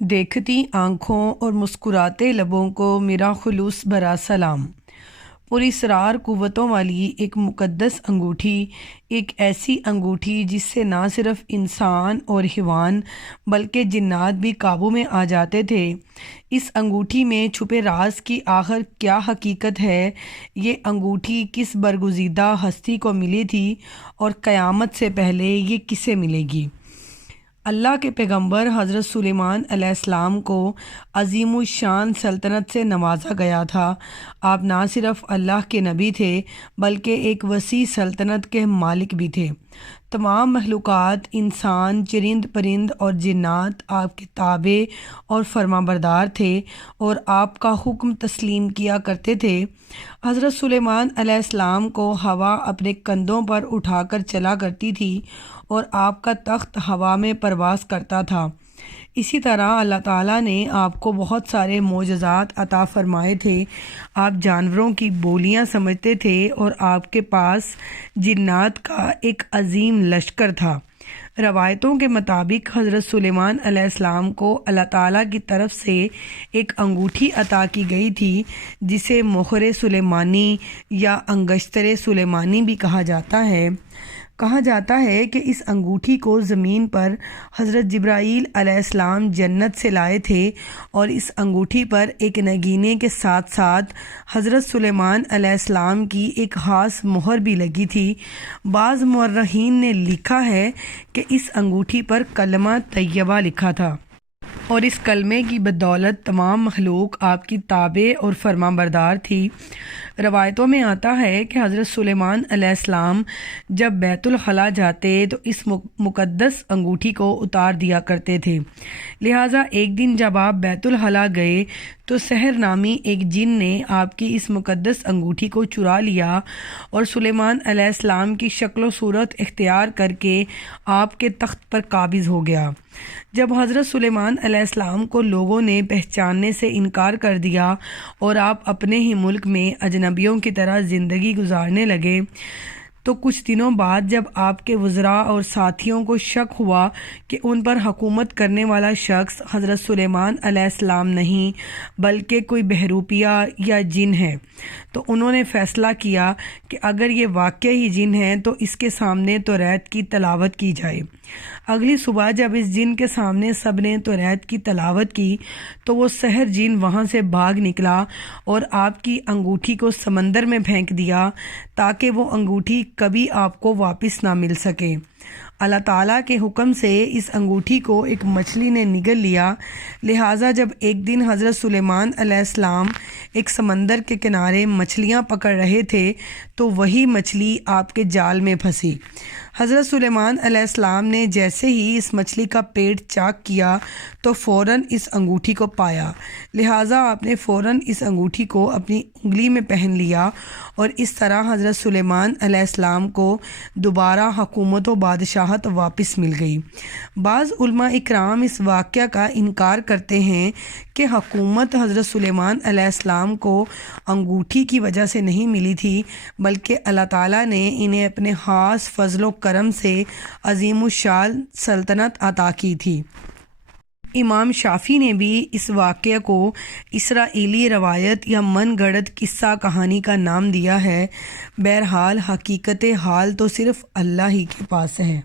دیکھتی آنکھوں اور مسکراتے لبوں کو میرا خلوص بھرا سلام۔ پراسرار قوتوں والی ایک مقدس انگوٹھی، ایک ایسی انگوٹھی جس سے نہ صرف انسان اور حیوان بلکہ جنات بھی قابو میں آ جاتے تھے۔ اس انگوٹھی میں چھپے راز کی آخر کیا حقیقت ہے؟ یہ انگوٹھی کس برگزیدہ ہستی کو ملی تھی اور قیامت سے پہلے یہ کسے ملے گی؟ اللہ کے پیغمبر حضرت سلیمان علیہ السلام کو عظیم الشان سلطنت سے نوازا گیا تھا۔ آپ نہ صرف اللہ کے نبی تھے بلکہ ایک وسیع سلطنت کے مالک بھی تھے۔ تمام مخلوقات، انسان، چرند پرند اور جنات آپ کے تابع اور فرما بردار تھے اور آپ کا حکم تسلیم کیا کرتے تھے۔ حضرت سلیمان علیہ السلام کو ہوا اپنے کندھوں پر اٹھا کر چلا کرتی تھی اور آپ کا تخت ہوا میں پرواز کرتا تھا۔ اسی طرح اللہ تعالیٰ نے آپ کو بہت سارے معجزات عطا فرمائے تھے۔ آپ جانوروں کی بولیاں سمجھتے تھے اور آپ کے پاس جنات کا ایک عظیم لشکر تھا۔ روایتوں کے مطابق حضرت سلیمان علیہ السلام کو اللہ تعالیٰ کی طرف سے ایک انگوٹھی عطا کی گئی تھی جسے مہر سلیمانی یا انگشتر سلیمانی بھی کہا جاتا ہے۔ کہا جاتا ہے کہ اس انگوٹھی کو زمین پر حضرت جبرائیل علیہ السلام جنت سے لائے تھے اور اس انگوٹھی پر ایک نگینے کے ساتھ ساتھ حضرت سلیمان علیہ السلام کی ایک خاص مہر بھی لگی تھی۔ بعض مورخین نے لکھا ہے کہ اس انگوٹھی پر کلمہ طیبہ لکھا تھا اور اس کلمے کی بدولت تمام مخلوق آپ کی تابع اور فرما بردار تھی۔ روایتوں میں آتا ہے کہ حضرت سلیمان علیہ السلام جب بیت الخلاء جاتے تو اس مقدس انگوٹھی کو اتار دیا کرتے تھے۔ لہٰذا ایک دن جب آپ بیت الخلاء گئے تو سحر نامی ایک جن نے آپ کی اس مقدس انگوٹھی کو چرا لیا اور سلیمان علیہ السلام کی شکل و صورت اختیار کر کے آپ کے تخت پر قابض ہو گیا۔ جب حضرت سلیمان علیہ السلام کو لوگوں نے پہچاننے سے انکار کر دیا اور آپ اپنے ہی ملک میں اجنبیوں کی طرح زندگی گزارنے لگے تو کچھ دنوں بعد جب آپ کے وزراء اور ساتھیوں کو شک ہوا کہ ان پر حکومت کرنے والا شخص حضرت سلیمان علیہ السلام نہیں بلکہ کوئی بہروپیہ یا جن ہے، تو انہوں نے فیصلہ کیا کہ اگر یہ واقعی جن ہے تو اس کے سامنے توریت کی تلاوت کی جائے۔ اگلی صبح جب اس جن کے سامنے سب نے توریت کی تلاوت کی تو وہ سحر جن وہاں سے بھاگ نکلا اور آپ کی انگوٹھی کو سمندر میں پھینک دیا تاکہ وہ انگوٹھی کبھی آپ کو واپس نہ مل سکے۔ اللہ تعالیٰ کے حکم سے اس انگوٹھی کو ایک مچھلی نے نگل لیا، لہٰذا جب ایک دن حضرت سلیمان علیہ السلام ایک سمندر کے کنارے مچھلیاں پکڑ رہے تھے تو وہی مچھلی آپ کے جال میں پھنسی۔ حضرت سلیمان علیہ السلام نے جیسے ہی اس مچھلی کا پیٹ چاک کیا تو فوراً اس انگوٹھی کو پایا، لہٰذا آپ نے فوراً اس انگوٹھی کو اپنی انگلی میں پہن لیا اور اس طرح حضرت سلیمان علیہ السلام کو دوبارہ حکومت و بادشاہت واپس مل گئی۔ بعض علماء اکرام اس واقعہ کا انکار کرتے ہیں کہ حکومت حضرت سلیمان علیہ السلام کو انگوٹھی کی وجہ سے نہیں ملی تھی بلکہ اللہ تعالیٰ نے انہیں اپنے خاص فضل و کرم سے عظیم الشان سلطنت عطا کی تھی۔ امام شافعی نے بھی اس واقعہ کو اسرائیلی روایت یا من گھڑت قصہ کہانی کا نام دیا ہے۔ بہرحال حقیقت حال تو صرف اللہ ہی کے پاس ہے۔